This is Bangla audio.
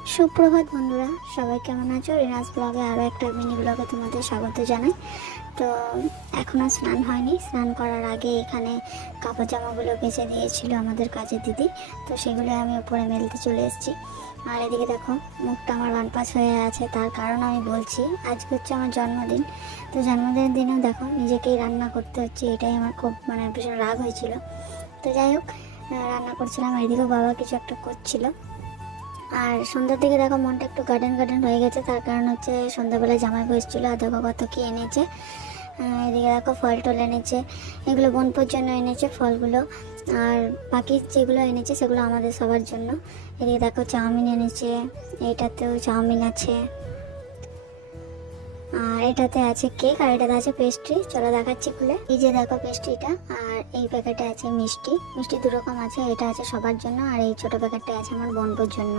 সুপ্রভাত বন্ধুরা, সবাই কেমন আছো? রিনাজ ব্লগে আরও একটা মিনি ব্লগে তোমাদের স্বাগত জানাই। তো এখনও স্নান হয়নি। স্নান করার আগে এখানে কাপড় জামাগুলো কেচে দিয়েছিল আমাদের কাজের দিদি, তো সেগুলো আমি উপরে মেলতে চলে এসেছি। আর এদিকে দেখো, মুখটা আমার বানপাস হয়ে আছে। তার কারণ আমি বলছি, আজকে হচ্ছে আমার জন্মদিন। তো জন্মদিনের দিনেও দেখো নিজেকেই রান্না করতে হচ্ছে, এটাই আমার খুব ভীষণ রাগ হয়েছিল। তো যাই হোক, রান্না করছিলাম, এদিকেও বাবা কিছু একটা করছিল। আর সন্ধ্যার দিকে দেখো মনটা একটু গার্ডেন গার্ডেন হয়ে গেছে। তার কারণ হচ্ছে সন্ধ্যাবেলায় জামাই বসছিল, আর দেখো কত কি এনেছে। এদিকে দেখো ফল টল এনেছে, এগুলো বোনপোর জন্য এনেছে ফলগুলো। আর বাকি যেগুলো এনেছে সেগুলো আমাদের সবার জন্য। এদিকে দেখো চাউমিন এনেছে, এইটাতেও চাউমিন আছে, আর এটাতে আছে কেক, আর এটাতে আছে পেস্ট্রি। চলো দেখাচ্ছি খুলে। এই যে দেখো পেস্ট্রিটা, আর এই প্যাকেটে আছে মিষ্টি। মিষ্টি দু রকম আছে, এটা আছে সবার জন্য, আর এই ছোট প্যাকেটটা আছে আমার বোনপোর জন্য।